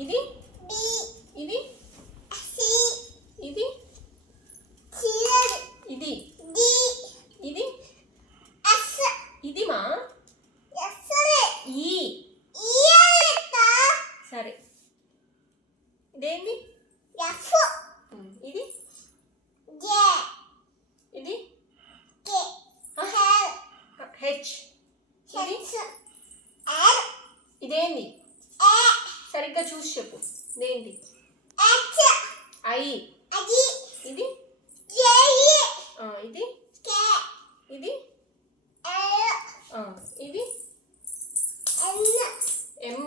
ఇది B ఇది C ఇది C ఇది D ఇది S ఇది మా S ఈ E సరే ఇదేంది F ఇది J ఇది K L హెచ్ ఇది H L ఇదేంది A సరిగ్గా చూసి చెప్పు ఇదేంది H ఐ I ఇది J ఇది K ఇది L ఇది N ఎం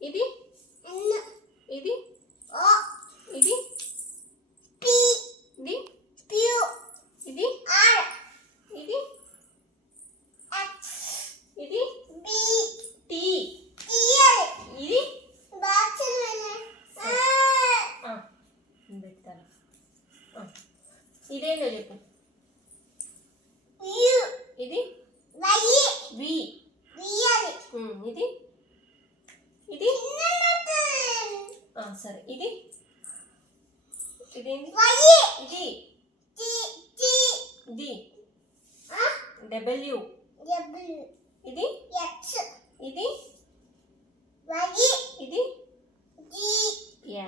ఇది N ఇది O ఇది P ఇది Q ఇది R ఇది X ఇది B టీ L ఇది బాత్రూమ్ పెడతాను ఇదేందో చెప్పు U ఇది Y వి L ఇది ఇది సరే ఇది ఇదేంటి Y ఇది T T ఇది డబ్ల్యూ W ఇది X ఇది Y ఇది G యా